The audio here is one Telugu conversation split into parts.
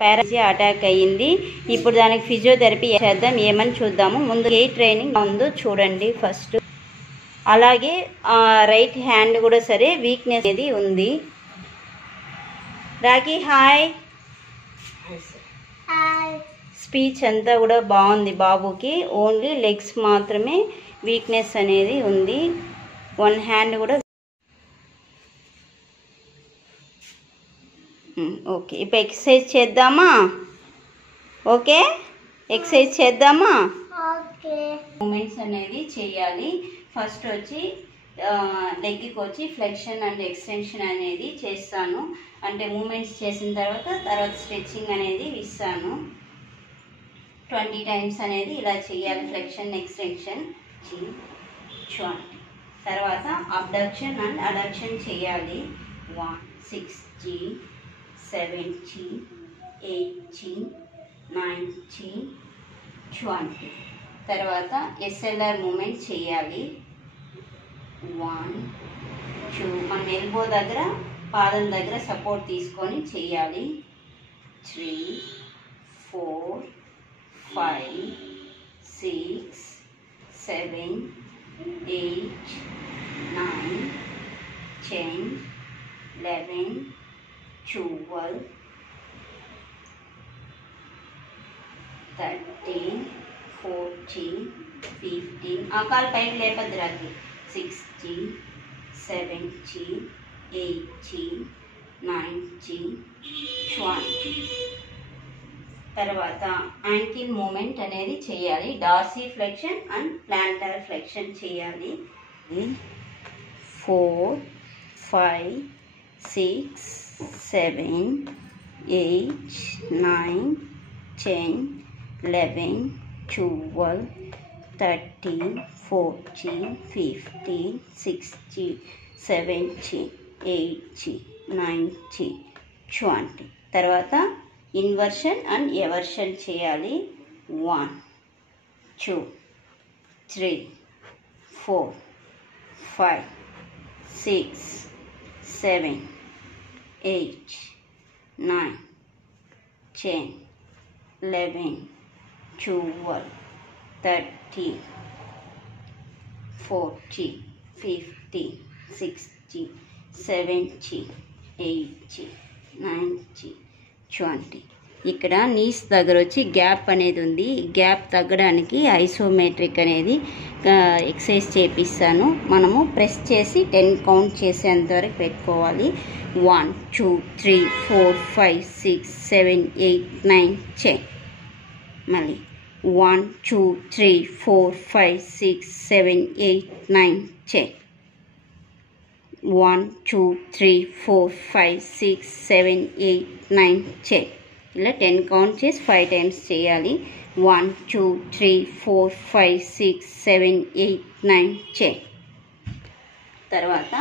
పారాలసిస్ అటాక్ అయ్యింది. ఇప్పుడు దానికి ఫిజియోథెరపీ చేద్దాం, ఏమని చూద్దాము. ముందు ఏ ట్రైనింగ్ ఉందో చూడండి ఫస్ట్. అలాగే రైట్ హ్యాండ్ కూడా సరే వీక్నెస్ అనేది ఉంది. రాఖీ హాయ్. స్పీచ్ అంతా కూడా బాగుంది బాబుకి, ఓన్లీ లెగ్స్ మాత్రమే వీక్నెస్ అనేది ఉంది. వన్ హ్యాండ్ కూడా ఓకే. ఇప్పుడు ఎక్సర్సైజ్ చేద్దామా? ఓకే, ఎక్సర్సైజ్ చేద్దామా? మూమెంట్స్ అనేది చేయాలి. ఫస్ట్ వచ్చి లెగ్కి వచ్చి ఫ్లెక్షన్ అండ్ ఎక్స్టెన్షన్ అనేది చేస్తాను. అంటే మూమెంట్స్ చేసిన తర్వాత స్ట్రెచ్చింగ్ అనేది ఇస్తాను. 20 టైమ్స్ అనేది ఇలా చేయాలి. ఫ్లెక్షన్ ఎక్స్టెన్షన్ తర్వాత అబ్డక్షన్ అండ్ అడక్షన్ చేయాలి. 1 60 70 80 90 20. తర్వాత ఎస్ఎల్ఆర్ మూమెంట్ చేయాలి. 1 2 మన ఎల్బో దగ్గర పాదం దగ్గర సపోర్ట్ తీసుకొని చేయాలి. 3 4 5 6 7 8 9 10 11 12 13 14 15. కాలు పైకి లేపద్దు రాకి. 60 70 80 90 20. తర్వాత యాంకిల్ మూమెంట్ అనేది చేయాలి. Dorsey flexion and planter flexion చేయాలి. 4 5 6 7 8 9 10 11 12 13 14 15 16 17 18 19 20. తర్వాత ఇన్వర్షన్ అండ్ ఎవర్షన్ చేయాలి. 1 2 3 4 5 6 7 8 9 10 11 12 13 14 15 16 17 18 19 20. ఇక్కడ నీస్ దగ్గర వచ్చి గ్యాప్ అనేది ఉంది. గ్యాప్ తగ్గడానికి ఐసోమెట్రిక్ అనేది ఎక్సర్సైజ్ చేపిస్తాను. మనము ప్రెస్ చేసి 10 కౌంట్ చేసేంత వరకు పెట్టుకోవాలి. 1 2 3 4 5 6 7 8 9 10. మళ్ళీ 1 2 3 4 5 6 7 8 9 10. 1 2 3 4 5 6 7 8 9 10. ఇలా 10 కౌంట్ చేసి 5 టైమ్స్ చేయాలి. 1 2 3 4 5 6 7 8 9 10. తర్వాత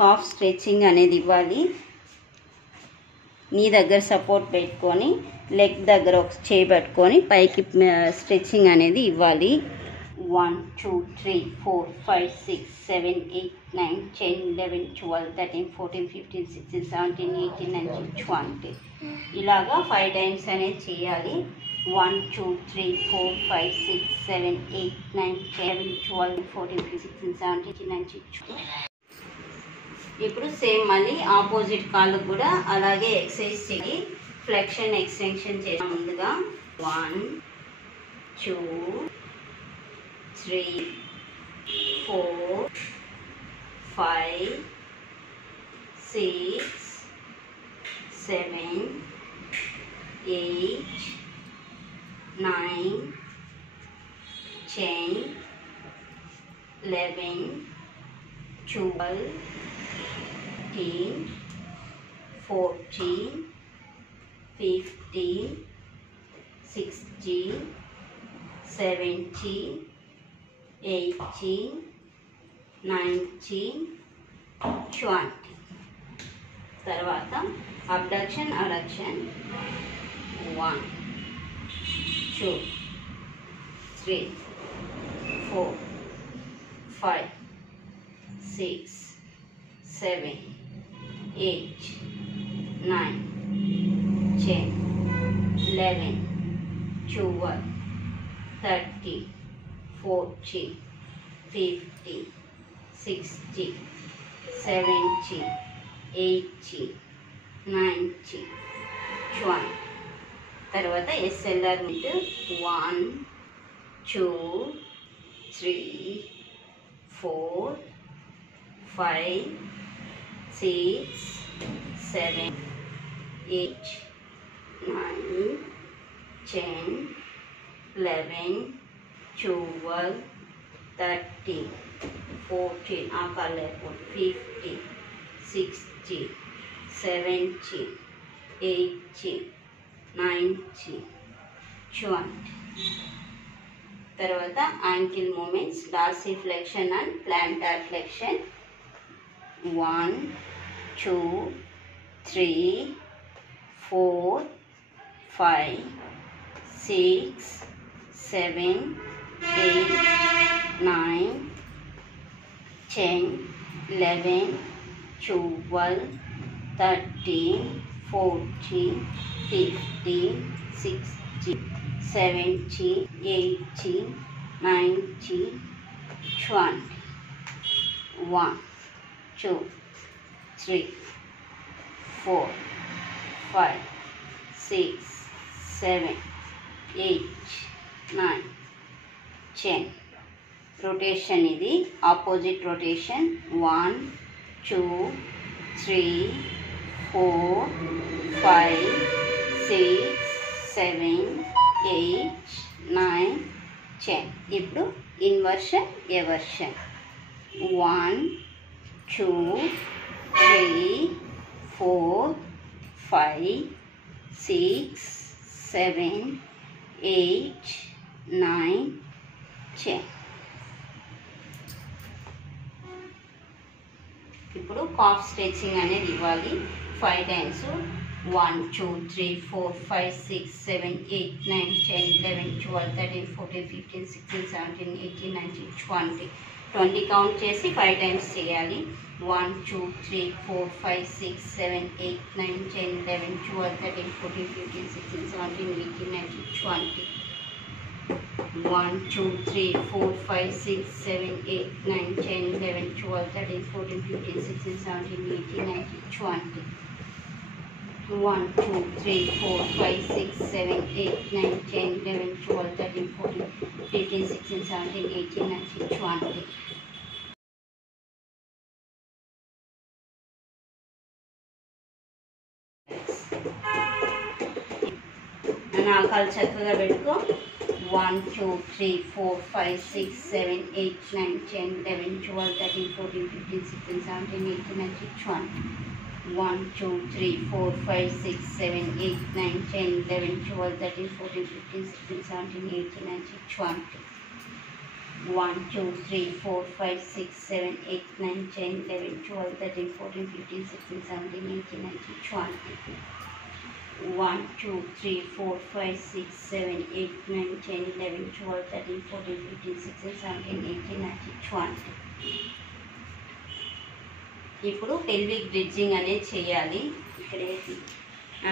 కాఫ్ స్ట్రెచ్చింగ్ అనేది ఇవ్వాలి. నీ దగ్గర సపోర్ట్ పెట్టుకొని లెగ్ దగ్గర ఒక చేయి పట్టుకొని పైకి స్ట్రెచ్చింగ్ అనేది ఇవ్వాలి. 1 2 3 4 5 6 7 8 9 10 11 12 13 14 15 16 17 18 19 20. ఇలాగా 5 టైమ్స్ అనేది చేయాలి. 1 2 3 4 5 6 7 8 9 10 11 12 14 15 16 17 18 19 20. ఇప్పుడు సేమ్ మళ్ళీ ఆపోజిట్ కాళ్ళు కూడా అలాగే ఎక్సర్సైజ్ చేయి. ఫ్లెక్షన్ ఎక్స్టెన్షన్ చేయాలి. ముందుగా 1 2 3 4 5 6 7 8 9 10 11 12 13 14 15 16 17 18 19 20. తర్వాత అబ్డక్షన్ అడక్షన్ 1 2 3 4 5 6 7 8 9 10 11, 12, 30, 40, 50, 60, 70, 80, 90, 20. తర్వాత SLR మీటు 1, 2, 3, 4, 5, 6, 7, 8, 9, 10, 11, 12, 30, 14, 50, 60, 70, 80, 90, 20. తర్వాత ankle movements, dorsal flexion and plantar flexion. 1, 2, 3, 4, 5, 6, 7, 8, 9, 10, 11, 12, 13, 14, 15, 16, 17, 18, 19, 20. 1, 2, 3, 4, 5, 6, 7, 8, 9, 10. Rotation ఇది opposite rotation. 1, 2, 3, 4, 5, 6, 7, 8, 9, 10. ఇప్పుడు inversion, eversion. 1, 2, 3, 4, 5, 6, 7, 8, 9, 10. ఇప్పుడు కాఫ్ స్ట్రెచింగ్ అనేది ఇవ్వాలి 5 times. 1, 2, 3, 4, 5, 6, 7, 8, 9, 10, 11, 12, 13, 14, 15, 16, 17, 18, 19, 20. 20 కౌంట్ చేసి 5 times చేయాలి. 1, 2, 3, 4, 5, 6, 7, 8, 9, 10, 11, 12, 13, 14, 15, 16, 17, 18, 19, 20. 1, 2, 3, 4, 5, 6, 7, 8, 9, 10, 11, 12, 13, 14, 15, 16, 17, 18, 19, 20. 1, 2, 3, 4, 5, 6, 7, 8, 9, 10, 11, 12, 13, 14, 15, 16, 17, 18, 19, 20. నాకాలు చక్కగా పెట్టుకో. 1, 2, 3, 4, 5, 6, 7, 8, 9, 10, 11, 12, 13, 14, 15, 16, 17, 18, 19, 20. 1, 2, 3, 4, 5, 6, 7, 8, 9, 10, 11, 12, 13, 14, 15, 16, 17, 18, 19, 20. 1, 2, 3, 4, 5, 6, 7, 8, 9, 10, 11, 12, 13, 14, 15, 16, 17, 18, 19, 20. 1, 2, 3, 4, 5, 6, 7, 8, 9, 10, 11, 12, 13, 14, 15, 16, 17, 18, 19, 20. ఇప్పుడు పెల్విక్ బ్రిడ్జింగ్ అనేది చేయాలి. ఇక్కడేసి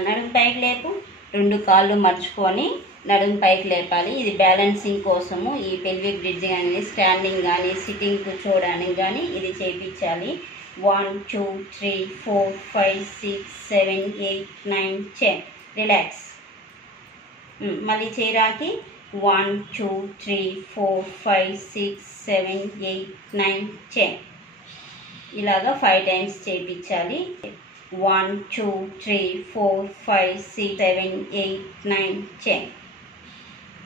నడుము పైకి లేపు, 2 కాళ్ళు మర్చుకొని నడుము పైకి లేపాలి. ఇది బ్యాలెన్సింగ్ కోసము ఈ పెల్విక్ బ్రిడ్జింగ్ అనేది స్టాండింగ్ కానీ సిట్టింగ్ కూర్చోవడానికి కానీ ఇది చేయించాలి. 1, 2, 3, 4, 5, 6, 7, 8, 9, 10. రిలాక్స్. మళ్ళీ చేయరాకి 1, 2, 3, 4, 5, 6, 7, 8, 9, 10. ఇలాగా 5 times చేయించాలి. 1, 2, 3, 4, 5, 6, 7, 8, 9, 10.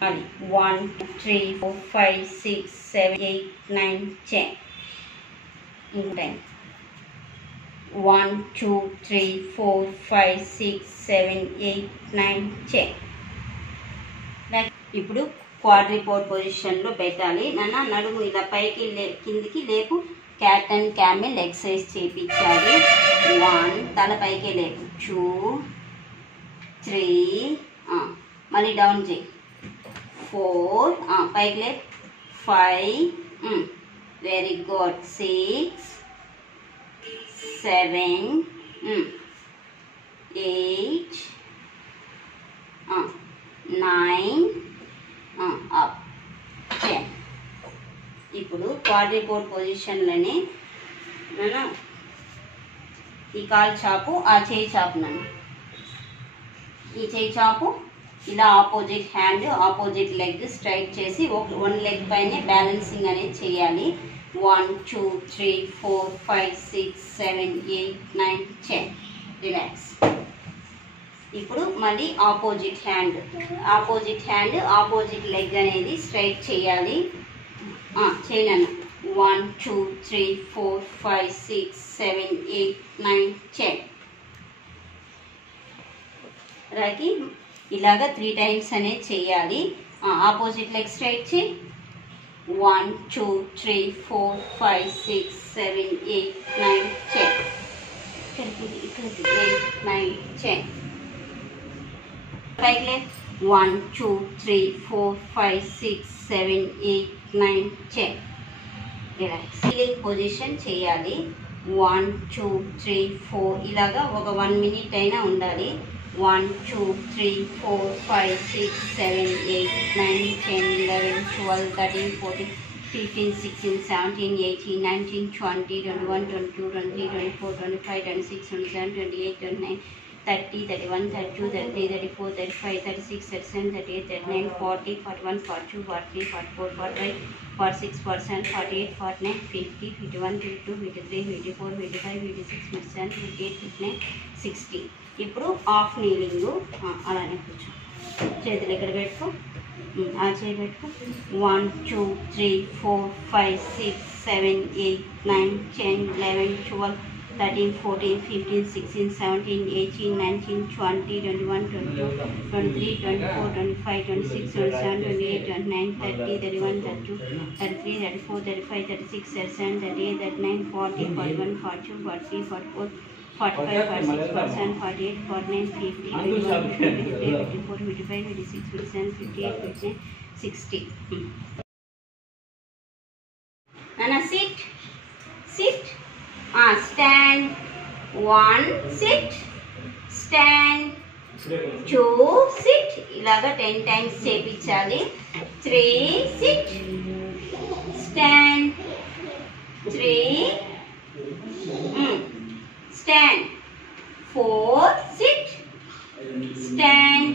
మళ్ళీ 1, 2, 3, 4, 5, 6, 7, 8, 9, 10. ఇంకొక 1, 2, 3, 4, 5, 6, 7, 8, 9, 10. ఇప్పుడు క్వాడ్రిపోడ్ పొజిషన్లో పెట్టాలి. నడుము ఇలా పైకి కిందికి లేపు. క్యాట్ అండ్ క్యామెల్ ఎక్సర్సైజ్ చేయించాలి. 1, తల పైకి లేపు. 2, 3, మళ్ళీ డౌన్ చేయి. 4, పైకి లేపు. 5, వెరీ గుడ్. 6, 7, 8, 9 అప్ 10. ఇప్పుడు క్వాడ్రిపోర్డ్ పొజిషన్లోనే మనం ఈ కాలు చాపు ఆ చేయి చాపు నన్ను ఈ చేయి చాపు ఇలా opposite hand opposite leg straight చేసి వన్ లెగ్ పైనే బ్యాలెన్సింగ్ అనేది చేయాలి. 1 2 3 4 5 6 7 8 9 10. రిలాక్స్. ఇప్పుడు మళ్ళీ ఆపోజిట్ హ్యాండ్ ఆపోజిట్ లెగ్ అనేది స్ట్రైట్ చేయాలి. చేయనన్న 1 2 3 4 5 6 7 8 9 10. అలాగే ఇలాగా 3 టైమ్స్ అనేది చేయాలి. ఆపోజిట్ లెగ్ స్ట్రైట్ చేయి. 1 2 3 4 5 6 7 8 9 10. 8 9 10. Right leg. 1 2 3 4 5 6 7 8 9 10. Relax. Healing position చేయాలి. 1 2 3 4 ఇలాగా ఒక 1 minute అయినా ఉండాలి. 1 2 3 4 5 6 7 8 9 10 11 12 13 14 15 16 17 18 19 20 21 22 23 24 25 26 27 28 29 30 31 32 33 34 35 36 37 38 39 40 41 42 43 44 45 46 47 48 49 50 51 52 53 54 55 56 57 58 59 60. ఇప్పుడు హాఫ్ నీలింగ్ అలానే కూర్చో. చేతులు ఇక్కడ పెట్టుకో. ఆ చేయి పెట్టుకో. 1 2 3 4 5 6 7 8 9 10 11 12 13 14 15 16 17 18 19 20 21 22 23 24 25 26 27 28 29 30 31 32 33 34 35 36 37 38 39 40 41 42 43 44 45 46 47 48 49 50 51 52 54 55 56 57 58 59 60. Nana sit. Stand. 1 sit. Stand. 2 sit. ఇలాగా 10 times చేపించాలి. 3 sit. Stand. 3 stand. 4 sit. Stand.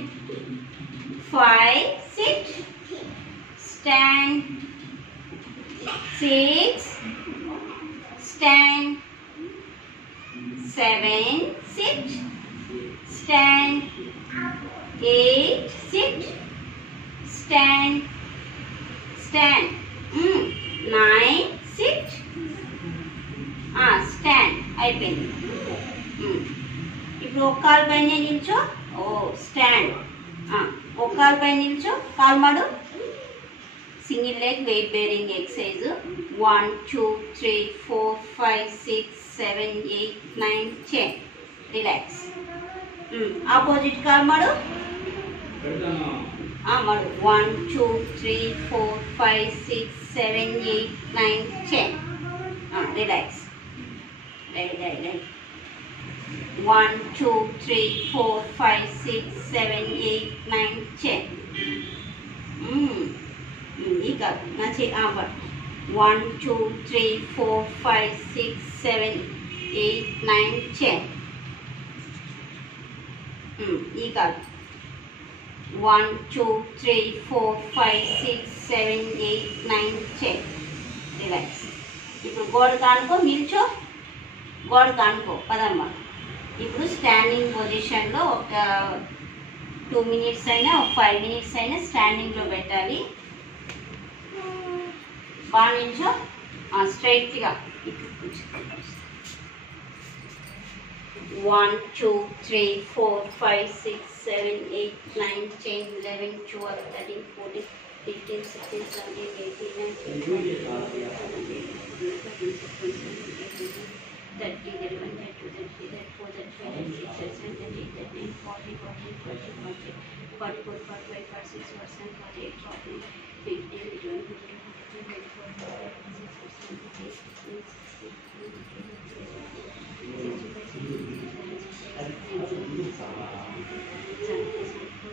5 sit. Stand. 6 stand. 7 sit. Stand. 8 sit. Stand. 9 sit. Stand. అయిపోయింది. ఇప్పుడు ఒక కాలు పైన నిల్చో. స్టాండ్. ఒక కాలు పైన నిల్చో. కాలు మాడు. Single leg weight bearing exercise. 1 2 3 4 5 6 7 8 9 10. Relax. Opposite కాలు మాడు. మాడు. 1 2 3 4 5 6 7 8 9 10. రిలాక్స్. రైట్. 1 2 3 4 5 6 7 8 9 10. ఈ కాదు నా చే 1 2 3 4 5 6 7 8 9 10. ఈ కాదు 1 2 3 4 5 6 7 8 9 10. రిలాక్స్. ఇప్పుడు గోడ కానుకో. నిల్చో. గోడ కానుకో. పదమ్మా. ఇప్పుడు స్టాండింగ్ పొజిషన్లో ఒక 2 minutes అయినా ఒక 5 minutes అయినా స్టాండింగ్లో పెట్టాలి. బాగా నిల్చో. స్ట్రైట్గా. 1 2 3 4 5 6 7 8 9 10 11 12 13 14 15 16 17 18 19 20 30 31 32 33 34 35 36 37 38 39 40 41 42 44 45 46 47 48 49 50 51 52 53 54 55 56 57 58 59 60 61 62 63 64 65 66 67 68 69 70 71 72 73 74 75 76 77 78 79 80 81 82 83 84 85 86 87 88 89 90 91 92 93 94 95 96 97 98 99 100 102 103 104 105 106 107 108 109 110 111 112 113 114 115 116 117 118 119 120 121 122 123 124 125 126 127 128 129 130 131 132 133 134 135 136 137 138 139 140 141 142 143 144 145 146 147 148 149 50 51 52 53 54 55 56 57 58 59 60.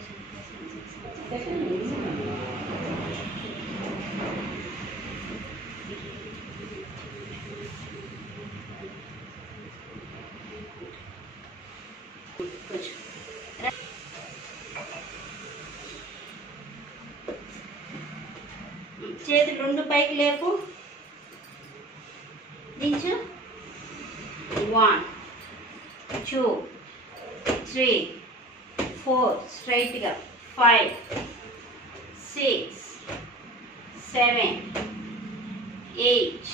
చేతులు రెండు పైకి లేపు, దించు. 1 2 3 4 స్ట్రైట్గా 5 6 7 8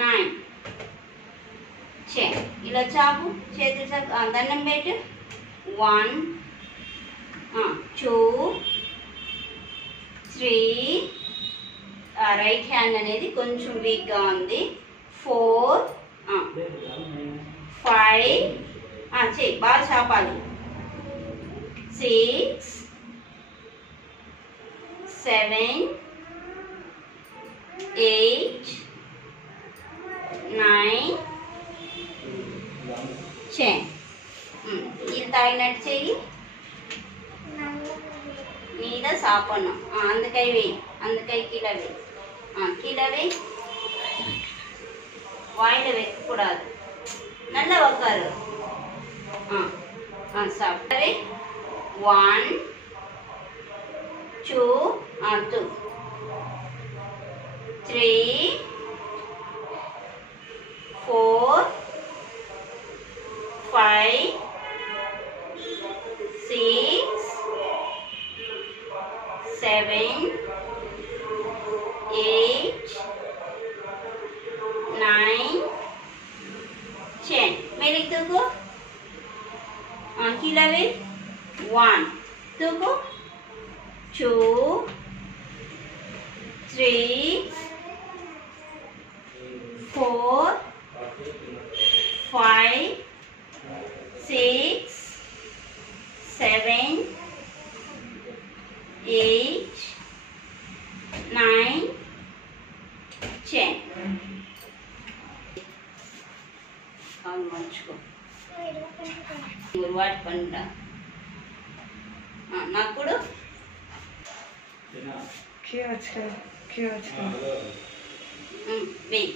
9 10. ఇలా చాపు, చేతులు చాపు, దండం పెట్టు. 1 2 3 రైట్ హ్యాండ్ అనేది కొంచెం వీక్గా ఉంది. 4 5 చెయ్యి బాగా చాపాలి. 6 7 8 9 10. ఇది తాగినట్టు చెయ్యి. మీద సాపన్నం, అందుకై వేయి, అందుకై కీలో వేయి, కీలో వేయి. వాయిలో వెక్కకూడదు, నల్ల ఒక్కరు సాపే. 1 2 2 3 4 5 6 7 8 9 10. मेरे तुको किलावे 1 तुको 2 3 4 5 6 7 8 9 10. కాలు మంచుకో, వాటి పంట నాకు కూడా వెయ్యి.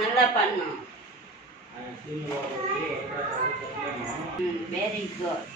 నల్ల పన్ను. Very good.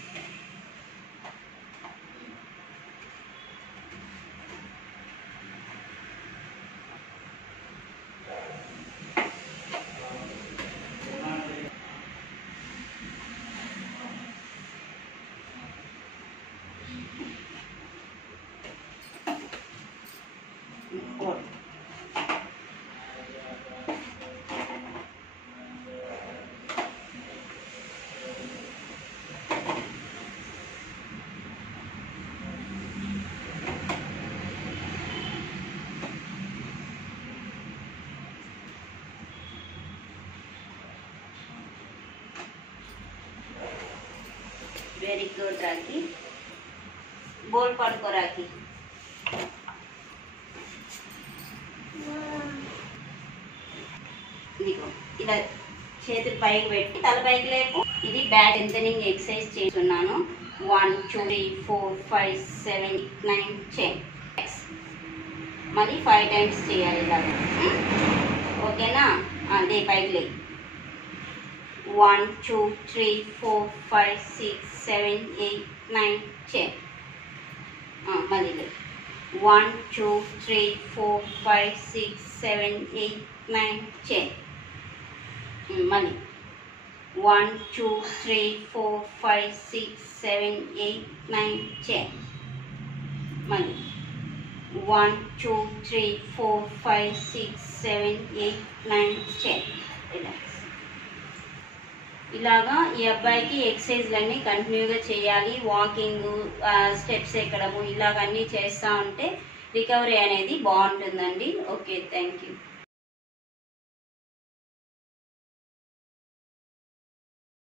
Very good Rakhi. బోల్ పడుకో రాఖీ. నీకు ఇలా చేతులు పైకి పెట్టి తల పైకి లేపు. ఇది బ్యాక్ స్ట్రెంథెనింగ్ ఎక్సర్సైజ్ చేస్తున్నాను. 1 2 3 4 5 7 9 10. మళ్ళీ 5 times చేయాలి ఇలా. ఓకేనా? అదే పైకి లే. 1 2 3 4 5 6 7 8 9 10. మళ్ళీ 1 2 3 4 5 6 7 8 9 10. మళ్ళీ 1 2 3 4 5 6 7 8 9 10. మళ్ళీ 1 2 3 4 5 6 7 8 9 10. రిలాక్స్. ఇలాగా ఈ అబ్బాయికి ఎక్సర్సైజ్లన్నీ కంటిన్యూగా చేయాలి. వాకింగ్, స్టెప్స్ ఎక్కడము, ఇలాగన్నీ చేస్తూ ఉంటే రికవరీ అనేది బాగుంటుందండి. Okay, thank you.